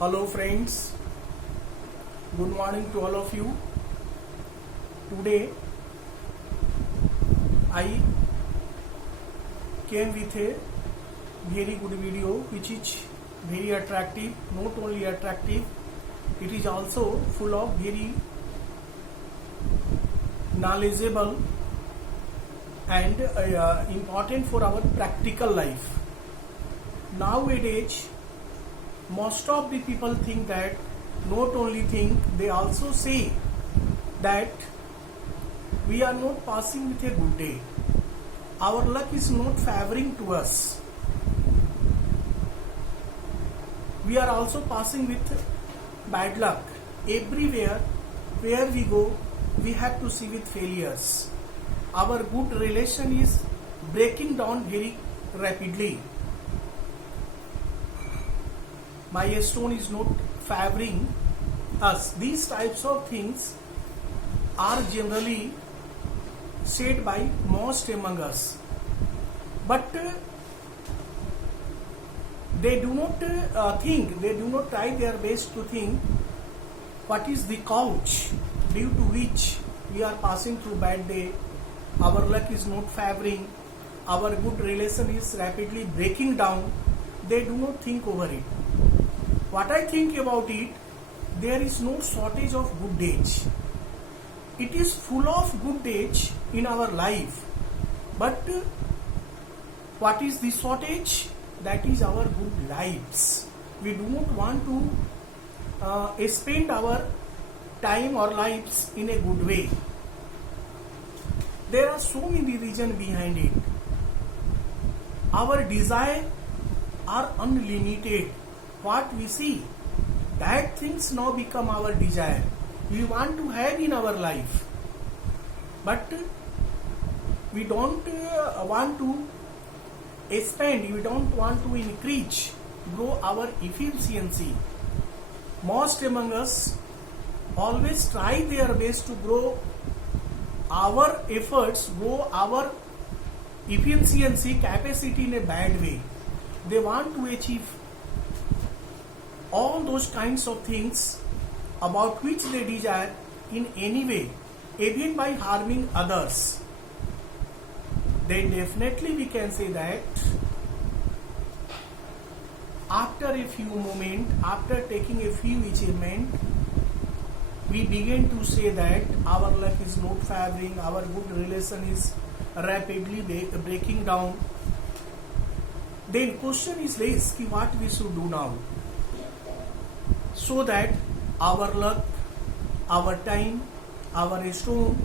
Hello friends, good morning to all of you. Today I came with a very good video which is very attractive. Not only attractive, it is also full of very knowledgeable and important for our practical life. Nowadays most of the people think that, not only think, they also say that we are not passing with a good day. Our luck is not favoring to us. We are also passing with bad luck. Everywhere where we go, we have to see with failures. Our good relation is breaking down very rapidly. Milestone is not favoring us. These types of things are generally said by most among us, but they do not think, they do not try their best to think what is the cause due to which we are passing through bad day, our luck is not favoring, our good relation is rapidly breaking down. They do not think over it. What I think about it, there is no shortage of good days. It is full of good days in our life. But what is the shortage? That is our good lives. We do not want to spend our time or lives in a good way. There are so many reasons behind it. Our desires are unlimited. What we see, that things now become our desire. We want to have in our life, but we don't want to expand, we don't want to increase, grow our efficiency. Most among us always try their best to grow our efforts, grow our efficiency, capacity in a bad way. They want to achieve all those kinds of things about which they desire in any way, even by harming others. Then definitely we can say that after a few moments, after taking a few achievements, we begin to say that our luck is not favoring, our good relation is rapidly breaking down. Then question is raised, what we should do now, so that our luck, our time, our stone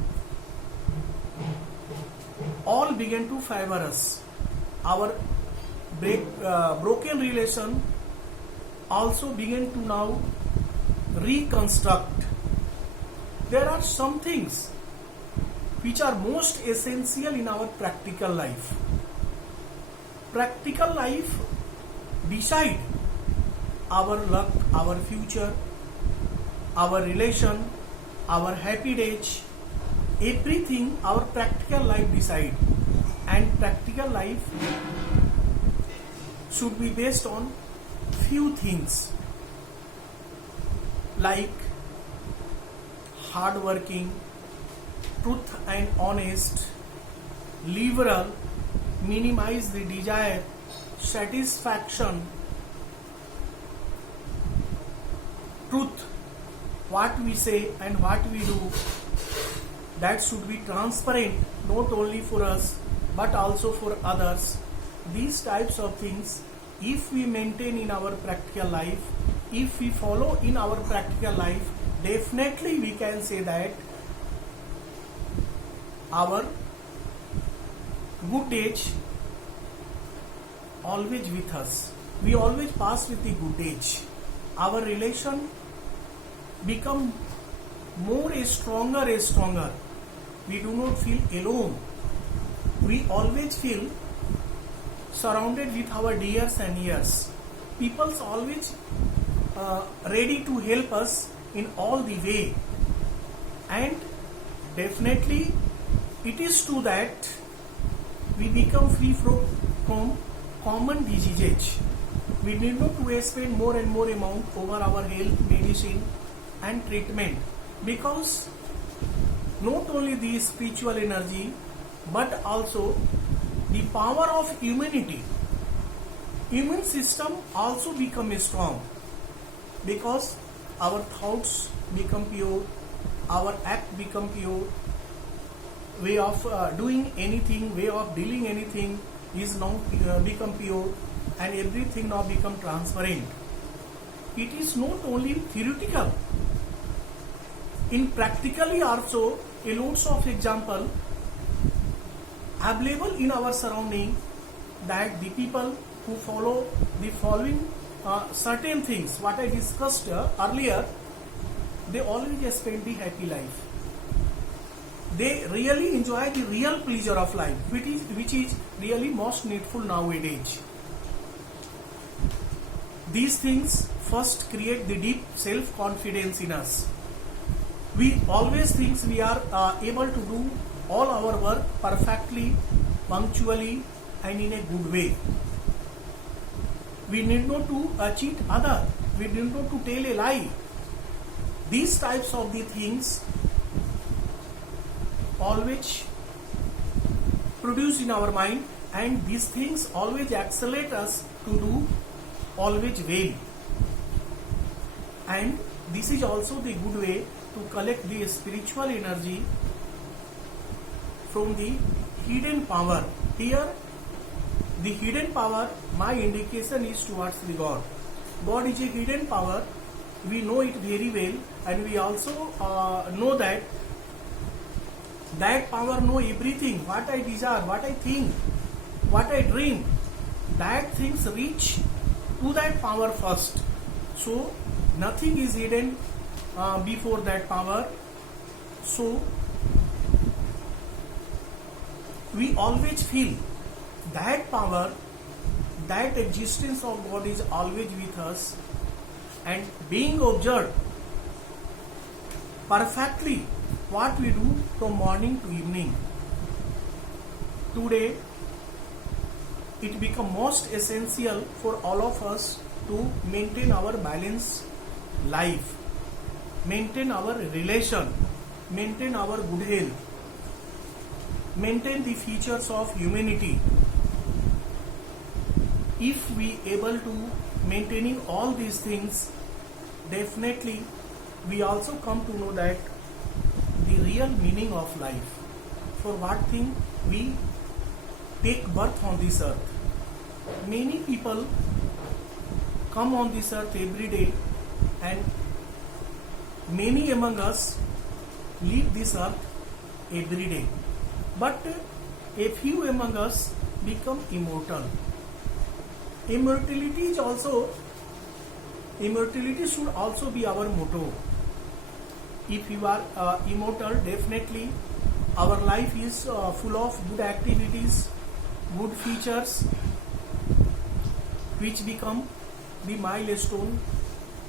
all begin to favor us. Our broken relation also begin to now reconstruct. There are some things which are most essential in our practical life. Practical life decide our luck, our future, our relation, our happy days, everything our practical life decide. And practical life should be based on few things like hardworking, truth and honest, liberal, minimize the desire, satisfaction, truth, what we say and what we do, that should be transparent, not only for us but also for others. These types of things, if we maintain in our practical life, if we follow in our practical life, definitely we can say that our good days always with us. We always pass with the good days. Our relation become more stronger and stronger. We do not feel alone. We always feel surrounded with our dears and ears. People always ready to help us in all the way. And definitely it is true that we become free from common diseases. We need not to spend more and more amount over our health, medicine and treatment, because not only the spiritual energy but also the power of immunity. Immune system also become strong because our thoughts become pure, our act become pure, way of doing anything, way of dealing anything is now become pure, and everything now become transparent. It is not only theoretical, in practically also a lots of example available in our surrounding, that the people who follow the following certain things what I discussed earlier, they always spend the happy life. They really enjoy the real pleasure of life, which is really most needful nowadays. These things first create the deep self-confidence in us. We always think we are able to do all our work perfectly, punctually and in a good way. We need not to cheat other. We need not to tell a lie. These types of the things always produce in our mind, and these things always accelerate us to do always well. And this is also the good way to collect the spiritual energy from the hidden power. Here the hidden power, my indication is towards the God. God is a hidden power. We know it very well, and we also know that power know everything, what I desire, what I think, what I dream. That things reach to that power first. So nothing is hidden before that power. So we always feel that power, that existence of God is always with us, and being observed perfectly what we do from morning to evening. Today it become most essential for all of us to maintain our balanced life, maintain our relation, maintain our good health, maintain the features of humanity. If we able to maintaining all these things, definitely we also come to know that the real meaning of life, for what thing we take birth on this earth. Many people come on this earth every day, and many among us leave this earth every day, but a few among us become immortal. Immortality should also be our motto. If you are immortal, definitely our life is full of good activities, good features, which become the milestone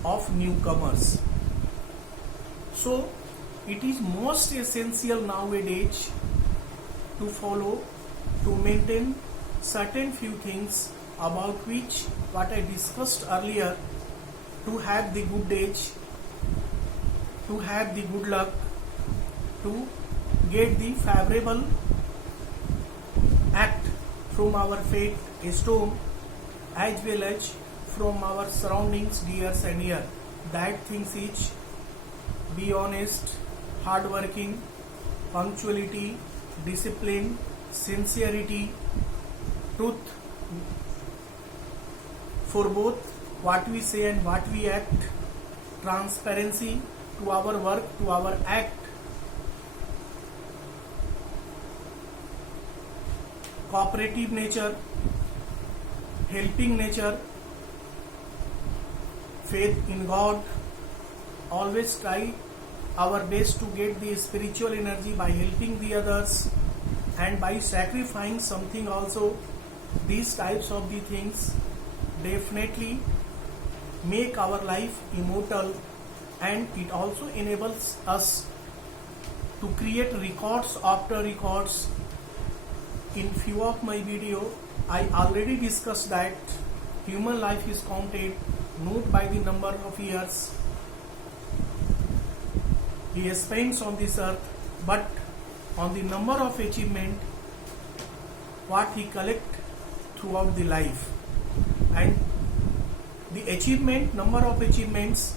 of newcomers. So it is most essential nowadays to follow, to maintain certain few things about which what I discussed earlier, to have the good age, to have the good luck, to get the favorable act from our fate storm, as well as from our surroundings, dears and near. That things is be honest, hardworking, punctuality, discipline, sincerity, truth, for both what we say and what we act, transparency to our work, to our act, cooperative nature, helping nature, faith in God. Always try our best to get the spiritual energy by helping the others and by sacrificing something also. These types of the things definitely make our life immortal, and it also enables us to create records after records. In few of my video I already discussed that human life is counted not by the number of years he spends on this earth, but on the number of achievement what he collect throughout the life. And the achievement, number of achievements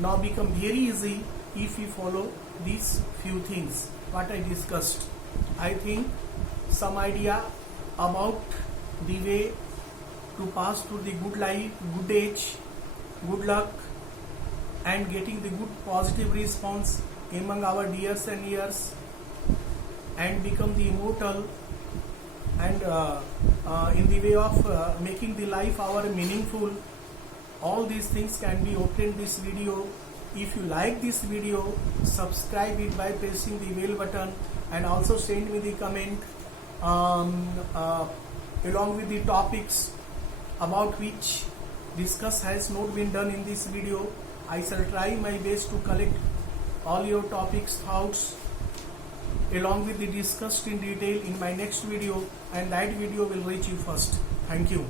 now become very easy if we follow these few things what I discussed. I think some idea about the way to pass through the good life, good age, good luck, and getting the good positive response among our dears and years, and become the immortal, and in the way of making the life our meaningful. All these things can be obtained this video. If you like this video, subscribe it by pressing the bell button, and also send me the comment along with the topics about which discuss has not been done in this video. I shall try my best to collect all your topics, thoughts along with the discussed in detail in my next video, and that video will reach you first. Thank you.